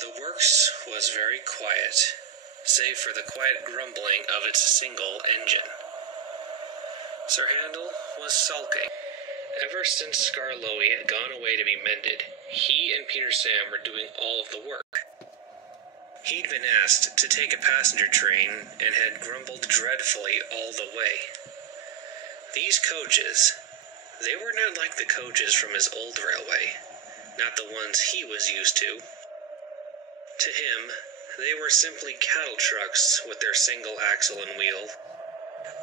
The works was very quiet, save for the quiet grumbling of its single engine. Sir Handel was sulking. Ever since Skarloey had gone away to be mended, he and Peter Sam were doing all of the work. He'd been asked to take a passenger train and had grumbled dreadfully all the way. These coaches, they were not like the coaches from his old railway, not the ones he was used to. To him, they were simply cattle trucks with their single axle and wheel.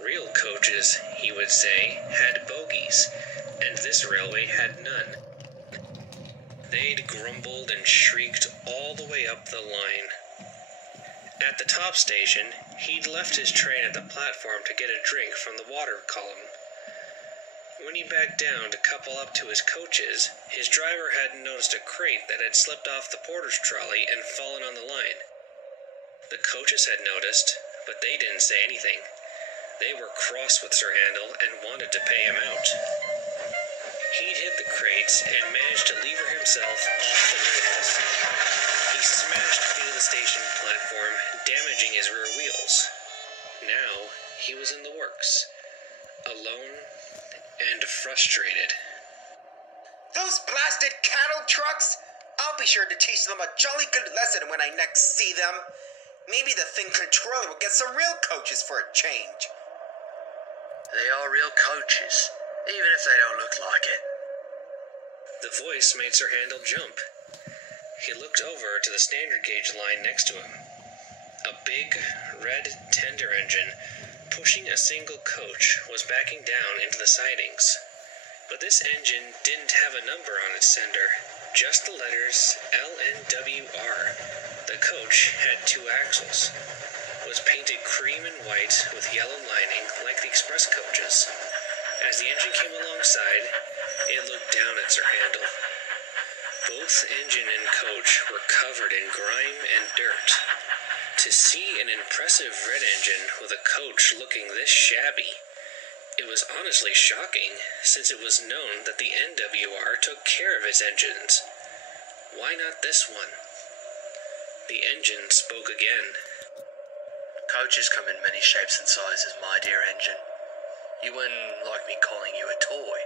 Real coaches, he would say, had bogies, and this railway had none. They'd grumbled and shrieked all the way up the line. At the top station, he'd left his train at the platform to get a drink from the water column. When he backed down to couple up to his coaches, his driver hadn't noticed a crate that had slipped off the porter's trolley and fallen on the line. The coaches had noticed, but they didn't say anything. They were cross with Sir Handel and wanted to pay him out. He'd hit the crates and managed to lever himself off the rails. He smashed into the station platform, damaging his rear wheels. Now, he was in the works, alone and frustrated. Those blasted cattle trucks! I'll be sure to teach them a jolly good lesson when I next see them. Maybe the thing controller will get some real coaches for a change. They are real coaches, even if they don't look like it. The voice made Sir Handel jump. He looked over to the standard gauge line next to him. A big, red tender engine, pushing a single coach, was backing down into the sidings. But this engine didn't have a number on its sender, just the letters LNWR. The coach had 2 axles, was painted cream and white with yellow lining like the express coaches. As the engine came alongside, it looked down at Sir Handel. Both engine and coach were covered in grime and dirt. To see an impressive red engine with a coach looking this shabby, it was honestly shocking, since it was known that the NWR took care of its engines. Why not this one? The engine spoke again. Coaches come in many shapes and sizes, my dear engine. You wouldn't like me calling you a toy,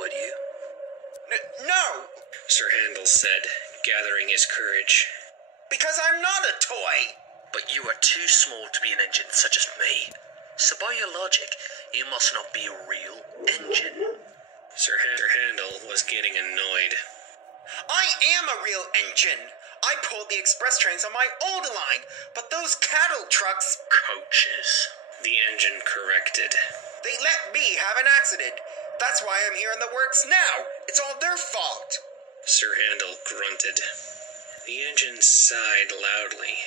would you? No! Sir Handel said, gathering his courage. Because I'm not a toy! But you are too small to be an engine such as me. So by your logic, you must not be a real engine. Sir Handel was getting annoyed. I am a real engine! I pulled the express trains on my old line, but those cattle trucks... Coaches. The engine corrected. They let me have an accident. That's why I'm here in the works now. It's all their fault. Sir Handel grunted. The engine sighed loudly.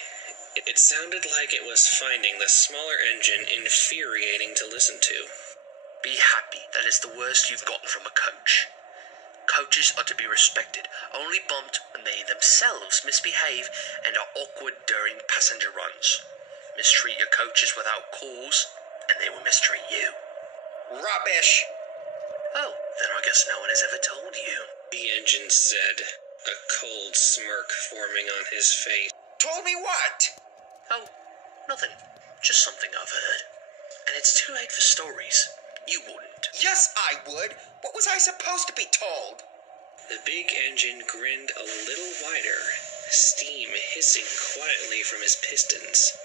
It sounded like it was finding the smaller engine infuriating to listen to. Be happy that is the worst you've gotten from a coach. Coaches are to be respected, only bumped when they themselves misbehave and are awkward during passenger runs. Mistreat your coaches without cause, and they will mistreat you. Rubbish! Oh, then I guess no one has ever told you. The engine said, a cold smirk forming on his face. Told me what? Oh, nothing. Just something I've heard. And it's too late for stories. You wouldn't. Yes, I would. What was I supposed to be told? The big engine grinned a little wider, steam hissing quietly from his pistons.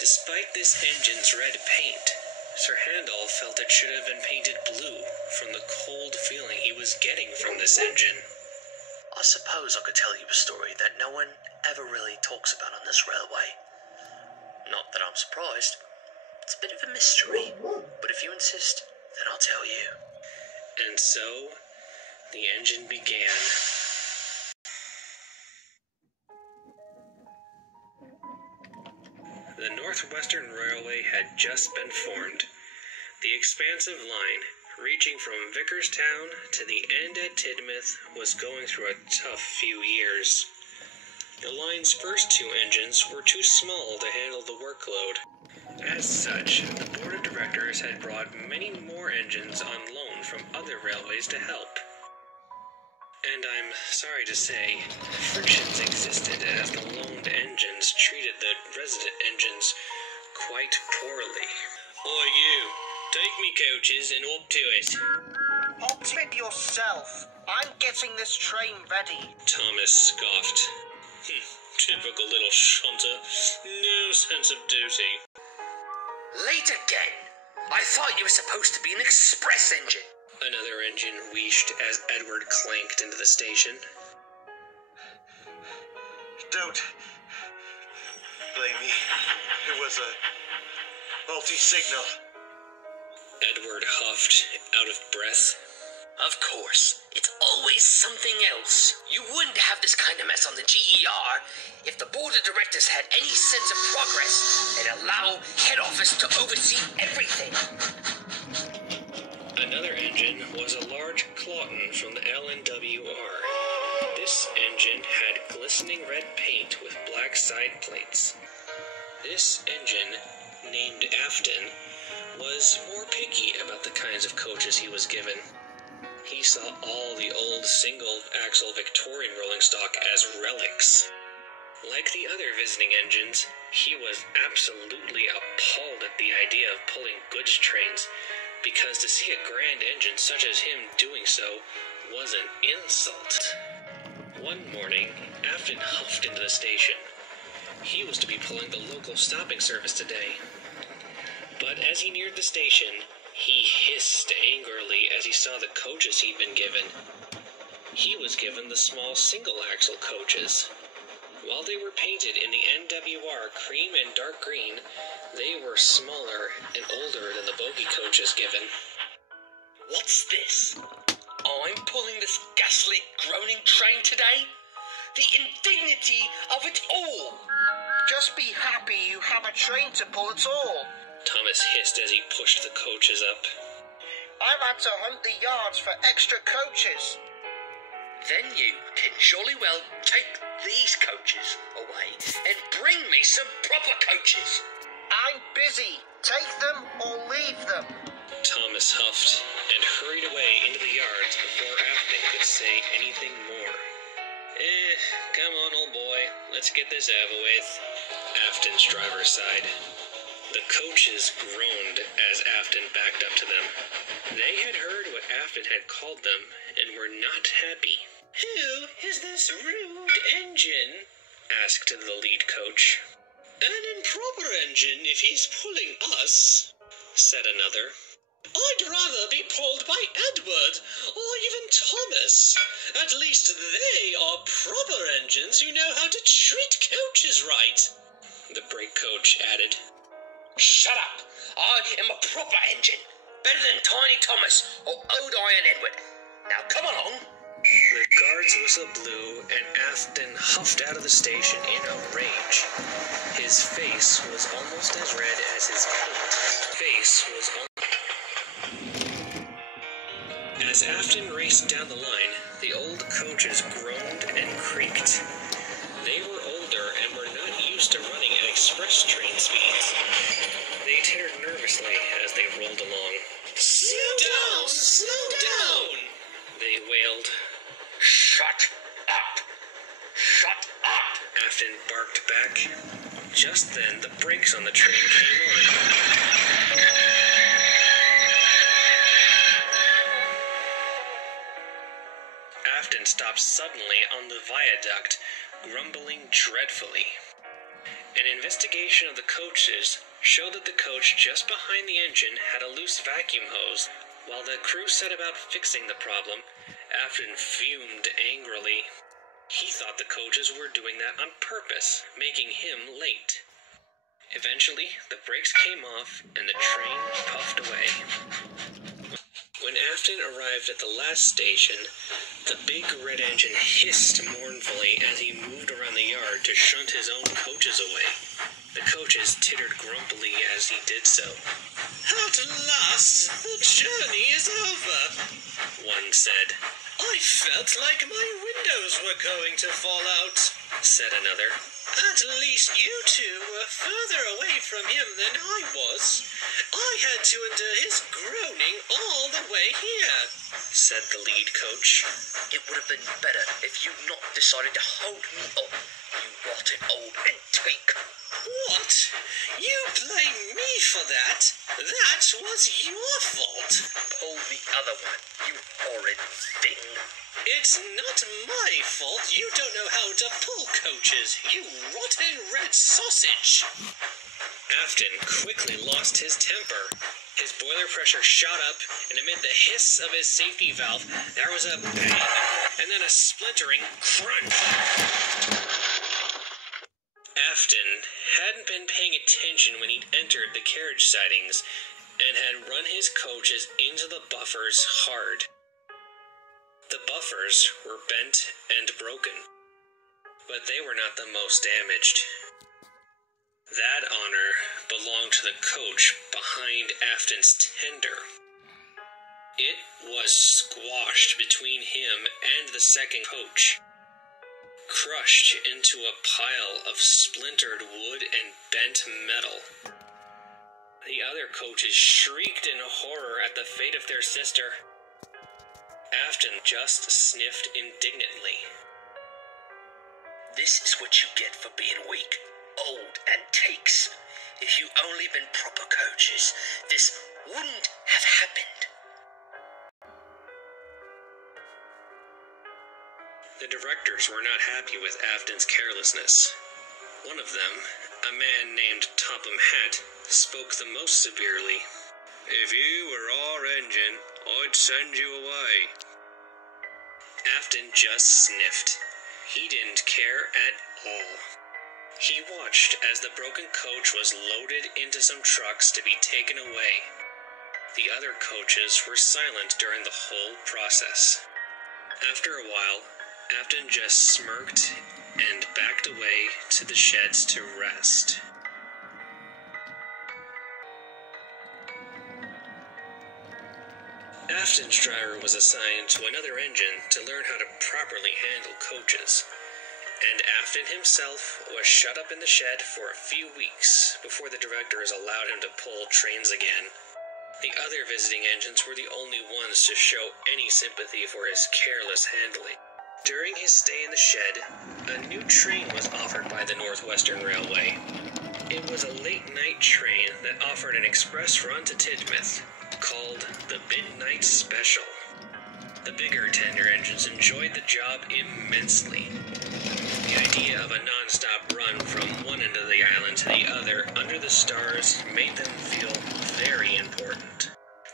Despite this engine's red paint, Sir Handel felt it should have been painted blue from the cold feeling he was getting from this engine. I suppose I could tell you a story that no one ever really talks about on this railway. Not that I'm surprised. It's a bit of a mystery, but if you insist, then I'll tell you. And so, the engine began. The Northwestern Railway had just been formed. The expansive line, reaching from Vickerstown to the end at Tidmouth, was going through a tough few years. The line's first 2 engines were too small to handle the workload. As such, the board of directors had brought many more engines on loan from other railways to help. And I'm sorry to say, frictions existed as the loaned engines treated the resident engines quite poorly. Oi you, take me coaches and up to it. Up to it yourself. I'm getting this train ready. Thomas scoffed. Typical little shunter. No sense of duty. Late again? I thought you were supposed to be an express engine. Another engine wheezed as Edward clanked into the station. Don't blame me. It was a multi-signal. Edward huffed, out of breath. Of course. It's always something else. You wouldn't have this kind of mess on the GER if the board of directors had any sense of progress and allow head office to oversee everything. Another engine was a large Clawton from the LNWR. This engine had glistening red paint with black side plates. This engine, named Afton, was more picky about the kinds of coaches he was given. He saw all the old single-axle Victorian rolling stock as relics. Like the other visiting engines, he was absolutely appalled at the idea of pulling goods trains, because to see a grand engine such as him doing so was an insult. One morning, Afton huffed into the station. He was to be pulling the local stopping service today. But as he neared the station, he hissed angrily as he saw the coaches he'd been given. He was given the small single-axle coaches. While they were painted in the NWR cream and dark green, they were smaller and older than the bogie coaches given. What's this? I'm pulling this ghastly, groaning train today? The indignity of it all! Just be happy you have a train to pull at all. Thomas hissed as he pushed the coaches up. I've had to hunt the yards for extra coaches. Then you can jolly well take these coaches away and bring me some proper coaches. I'm busy. Take them or leave them. Thomas huffed and hurried away into the yards before Afton could say anything more. Come on, old boy. Let's get this over with. Afton's driver sighed. The coaches groaned as Afton backed up to them. They had heard what Afton had called them and were not happy. Who is this rude engine? Asked the lead coach. An improper engine if he's pulling us, said another. I'd rather be pulled by Edward or even Thomas. At least they are proper engines who know how to treat coaches right, the brake coach added. Shut up! I am a proper engine. Better than Tiny Thomas or Old Iron Edward. Now come along. The guard's whistle blew and Afton huffed out of the station in a rage. His face was almost as red as his paint. As Afton raced down the line, the old coaches groaned and creaked. They were older and were not used to running at express train speeds. They tittered nervously as they rolled along. Slow down! Slow down! They wailed. Shut up! Shut up! Afton barked back. Just then, the brakes on the train came on. Afton stopped suddenly on the viaduct, grumbling dreadfully. An investigation of the coaches showed that the coach just behind the engine had a loose vacuum hose. While the crew set about fixing the problem, Afton fumed angrily. He thought the coaches were doing that on purpose, making him late. Eventually, the brakes came off and the train puffed away. When Afton arrived at the last station, the big red engine hissed mournfully as he moved around the yard to shunt his own coaches away. The coaches tittered grumpily as he did so. At last, the journey is over, one said. I felt like my windows were going to fall out, said another. At least you two were further away from him than I was. I had to endure his groaning all the way here, said the lead coach. It would have been better if you'd not decided to hold me up, you rotten old antique. What? You blame me for that? That was your fault. Pull the other one, you horrid thing. It's not my fault you don't know how to pull coaches, you rotten red sausage. Afton quickly lost his temper. His boiler pressure shot up, and amid the hiss of his safety valve, there was a bang, and then a splintering crunch. Afton hadn't been paying attention when he'd entered the carriage sidings, and had run his coaches into the buffers hard. The buffers were bent and broken, but they were not the most damaged. That honor belonged to the coach behind Afton's tender. It was squashed between him and the second coach, crushed into a pile of splintered wood and bent metal. The other coaches shrieked in horror at the fate of their sister. Afton just sniffed indignantly. This is what you get for being weak. Old antiques. If you only been proper coaches, this wouldn't have happened. The directors were not happy with Afton's carelessness. One of them, a man named Topham Hatt, spoke the most severely. If you were our engine, I'd send you away. Afton just sniffed. He didn't care at all. He watched as the broken coach was loaded into some trucks to be taken away. The other coaches were silent during the whole process. After a while, Afton just smirked and backed away to the sheds to rest. Afton's driver was assigned to another engine to learn how to properly handle coaches, and Afton himself was shut up in the shed for a few weeks before the directors allowed him to pull trains again. The other visiting engines were the only ones to show any sympathy for his careless handling. During his stay in the shed, a new train was offered by the Northwestern Railway. It was a late-night train that offered an express run to Tidmouth, called the Midnight Special. The bigger tender engines enjoyed the job immensely. The idea of a non-stop run from one end of the island to the other under the stars made them feel very important.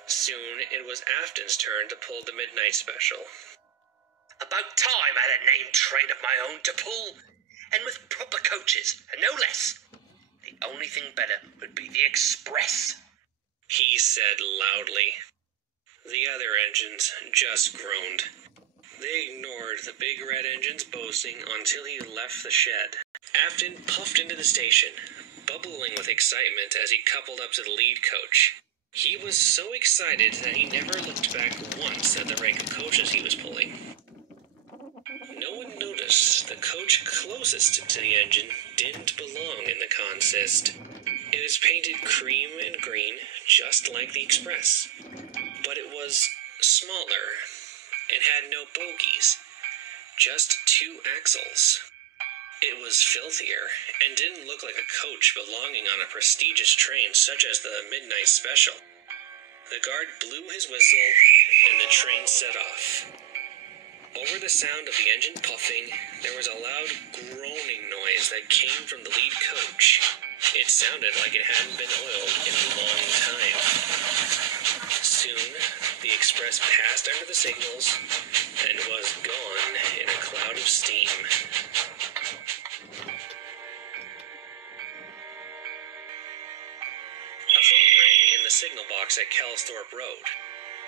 Soon, it was Afton's turn to pull the Midnight Special. About time I had a named train of my own to pull, and with proper coaches, and no less. The only thing better would be the express, he said loudly. The other engines just groaned. They ignored the big red engine's boasting until he left the shed. Afton puffed into the station, bubbling with excitement as he coupled up to the lead coach. He was so excited that he never looked back once at the rank of coaches he was pulling. No one noticed the coach closest to the engine didn't belong in the consist. It was painted cream and green, just like the Express, but it was smaller and had no bogies, just 2 axles. It was filthier and didn't look like a coach belonging on a prestigious train such as the Midnight Special. The guard blew his whistle and the train set off. Over the sound of the engine puffing, there was a loud groaning noise that came from the lead coach. It sounded like it hadn't been oiled in a long time. Soon, the express passed under the signals and was gone in a cloud of steam. A phone rang in the signal box at Kelsthorpe Road.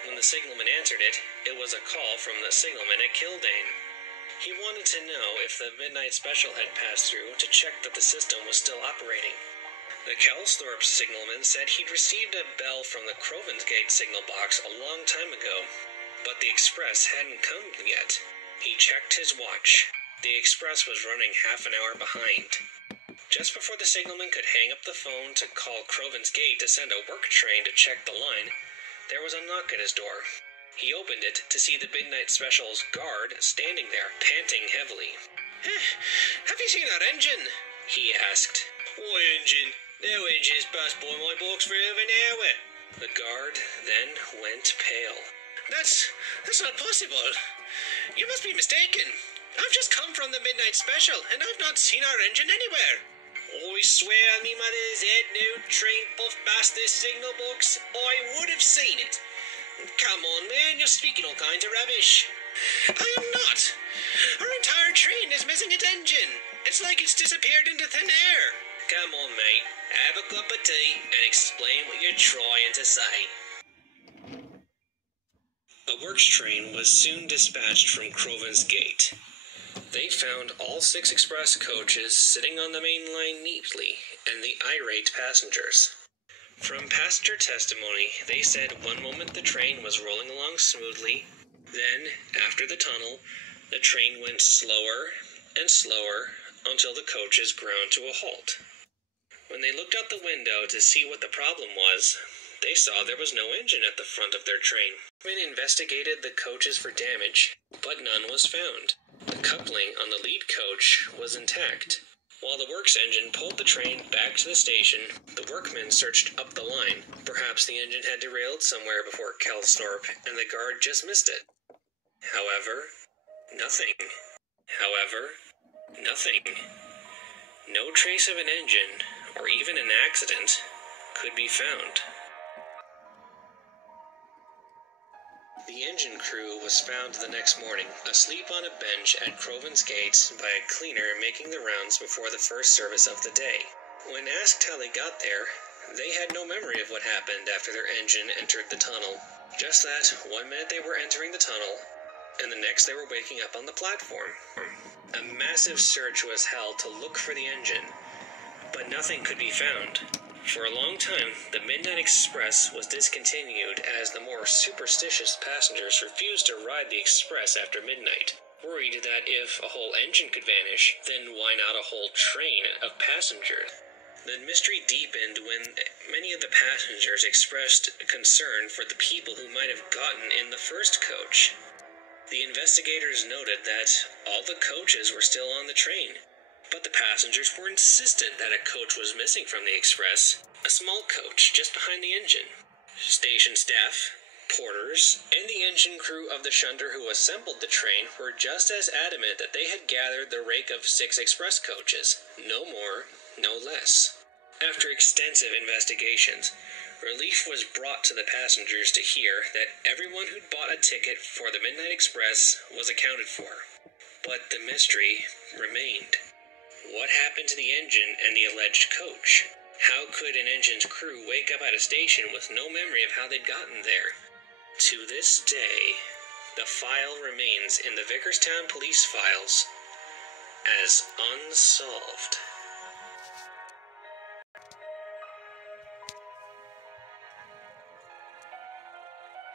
When the signalman answered it, it was a call from the signalman at Kildane. He wanted to know if the Midnight Special had passed through to check that the system was still operating. The Kelsthorpe signalman said he'd received a bell from the Crovansgate signal box a long time ago, but the express hadn't come yet. He checked his watch. The express was running half an hour behind. Just before the signalman could hang up the phone to call Crovansgate to send a work train to check the line, there was a knock at his door. He opened it to see the Midnight Special's guard standing there, panting heavily. Have you seen our engine? He asked. What engine? No engine's passed by my box for over an hour. The guard then went pale. That's not possible. You must be mistaken. I've just come from the Midnight Special, and I've not seen our engine anywhere. I swear on me mother's head, no train puffed past this signal box, I would have seen it. Come on, man, you're speaking all kinds of rubbish. I am not. Our entire train is missing its engine. It's like it's disappeared into thin air. Come on, mate, have a cup of tea and explain what you're trying to say. A works train was soon dispatched from Croven's Gate. They found all 6 express coaches sitting on the main line neatly, and the irate passengers. From passenger testimony, they said one moment the train was rolling along smoothly, then, after the tunnel, the train went slower and slower until the coaches ground to a halt. When they looked out the window to see what the problem was, they saw there was no engine at the front of their train. Men investigated the coaches for damage, but none was found. The coupling on the lead coach was intact. While the works engine pulled the train back to the station, the workmen searched up the line. Perhaps the engine had derailed somewhere before Kelsthorpe, and the guard just missed it. However, nothing. No trace of an engine, or even an accident, could be found. The engine crew was found the next morning, asleep on a bench at Croven's Gate by a cleaner making the rounds before the first service of the day. When asked how they got there, they had no memory of what happened after their engine entered the tunnel. Just that, one minute they were entering the tunnel, and the next they were waking up on the platform. A massive search was held to look for the engine, but nothing could be found. For a long time, the Midnight Express was discontinued as the more superstitious passengers refused to ride the express after midnight, worried that if a whole engine could vanish, then why not a whole train of passengers? The mystery deepened when many of the passengers expressed concern for the people who might have gotten in the first coach. The investigators noted that all the coaches were still on the train, but the passengers were insistent that a coach was missing from the express, a small coach just behind the engine. Station staff, porters, and the engine crew of the shunter who assembled the train were just as adamant that they had gathered the rake of 6 express coaches, no more, no less. After extensive investigations, relief was brought to the passengers to hear that everyone who'd bought a ticket for the Midnight Express was accounted for. But the mystery remained. What happened to the engine and the alleged coach? How could an engine's crew wake up at a station with no memory of how they'd gotten there? To this day, the file remains in the Vicarstown police files as unsolved.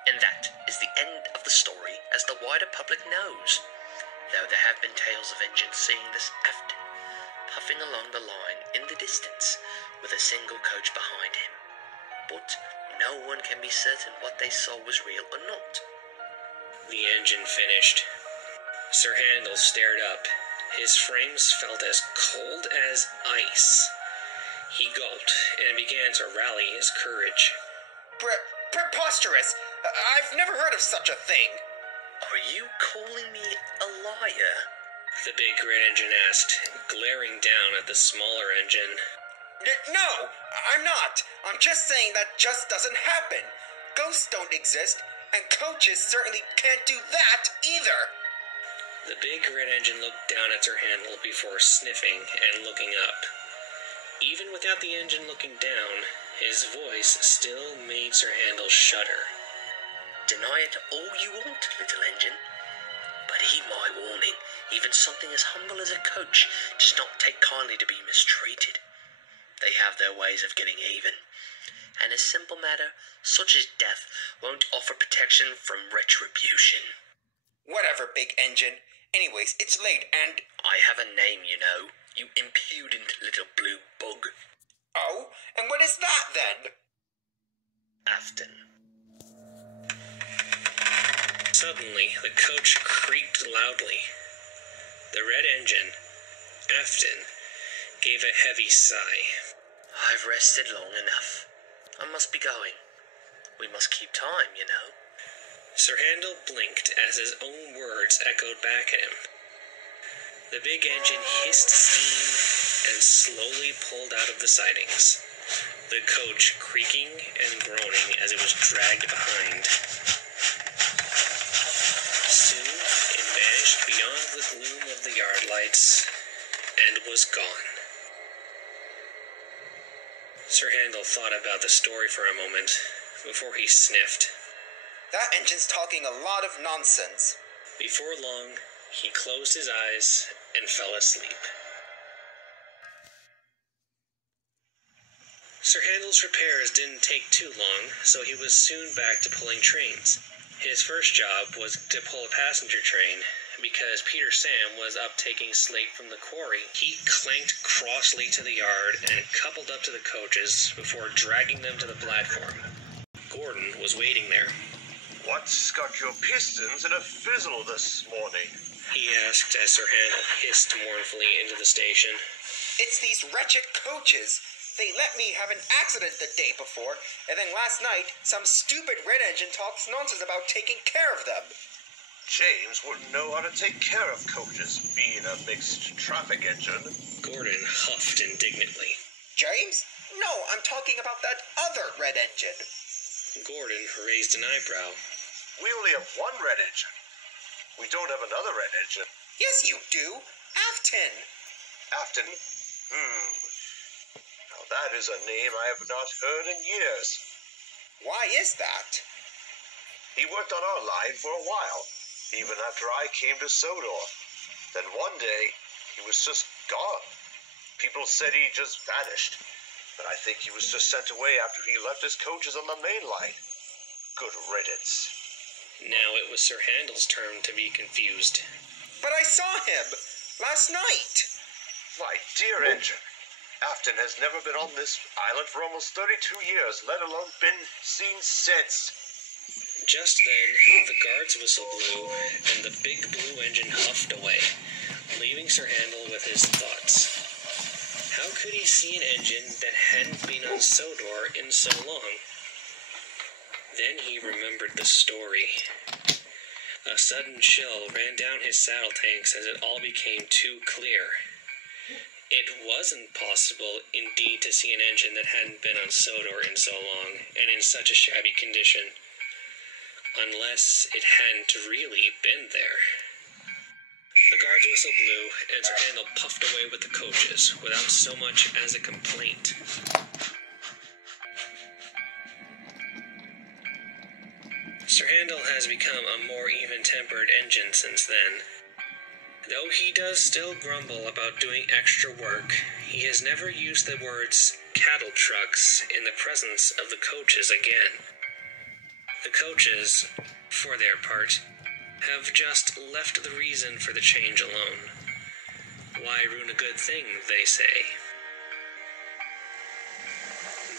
And that is the end of the story as the wider public knows, though there have been tales of engines seeing this often, puffing along the line in the distance with a single coach behind him. But no one can be certain what they saw was real or not. The engine finished. Sir Handel stared up. His frames felt as cold as ice. He gulped and began to rally his courage. Preposterous! I've never heard of such a thing. Are you calling me a liar? The big red engine asked, glaring down at the smaller engine. No, I'm not. I'm just saying that just doesn't happen. Ghosts don't exist, and coaches certainly can't do that either. The big red engine looked down at Sir Handel before sniffing and looking up. Even without the engine looking down, his voice still made Sir Handel shudder. Deny it all you want, little engine. But heed my warning, even something as humble as a coach does not take kindly to be mistreated. They have their ways of getting even, and a simple matter such as death won't offer protection from retribution. Whatever, big engine. Anyways, it's late and... I have a name, you know, you impudent little blue bug. Oh? And what is that, then? Afton. Suddenly, the coach creaked loudly. The red engine, Afton, gave a heavy sigh. I've rested long enough. I must be going. We must keep time, you know. Sir Handel blinked as his own words echoed back at him. The big engine hissed steam and slowly pulled out of the sidings, the coach creaking and groaning as it was dragged behind. Soon, it vanished beyond the gloom of the yard lights and was gone. Sir Handel thought about the story for a moment before he sniffed. That engine's talking a lot of nonsense. Before long, he closed his eyes and fell asleep. Sir Handel's repairs didn't take too long, so he was soon back to pulling trains. His first job was to pull a passenger train, because Peter Sam was up taking slate from the quarry. He clanked crossly to the yard and coupled up to the coaches before dragging them to the platform. Gordon was waiting there. What's got your pistons in a fizzle this morning? He asked as Sir Handel hissed mournfully into the station. It's these wretched coaches. They let me have an accident the day before, and then last night, some stupid red engine talks nonsense about taking care of them. James wouldn't know how to take care of coaches, being a mixed traffic engine. Gordon huffed indignantly. James? No, I'm talking about that other red engine. Gordon raised an eyebrow. We only have one red engine. We don't have another red engine. Yes, you do. Afton. Afton? Now that is a name I have not heard in years. Why is that? He worked on our line for a while, even after I came to Sodor. Then one day, he was just gone. People said he just vanished, but I think he was just sent away after he left his coaches on the main line. Good riddance. Now it was Sir Handel's turn to be confused. But I saw him last night. My dear engine, Afton has never been on this island for almost 32 years, let alone been seen since. Just then, the guard's whistle blew, and the big blue engine huffed away, leaving Sir Handel with his thoughts. How could he see an engine that hadn't been on Sodor in so long? Then he remembered the story. A sudden chill ran down his saddle tanks as it all became too clear. It wasn't possible, indeed, to see an engine that hadn't been on Sodor in so long, and in such a shabby condition, unless it hadn't really been there. The guard's whistle blew, and Sir Handel puffed away with the coaches, without so much as a complaint. Sir Handel has become a more even-tempered engine since then. Though he does still grumble about doing extra work, he has never used the words cattle trucks in the presence of the coaches again. The coaches, for their part, have just left the reason for the change alone. Why ruin a good thing, they say.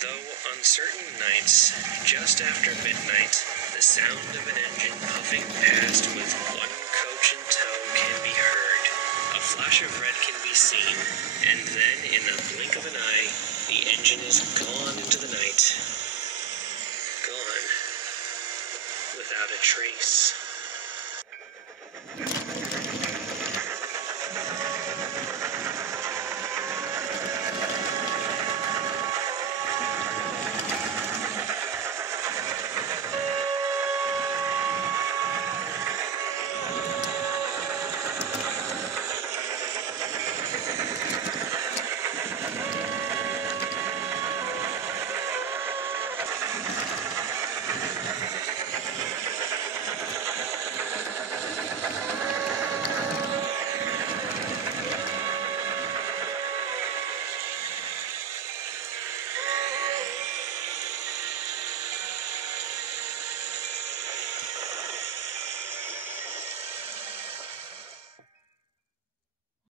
Though on certain nights, just after midnight, the sound of an engine puffing past with one coach in tow can be heard. A flash of red can be seen, and then in the blink of an eye, the engine is gone into the night. Gone without a trace.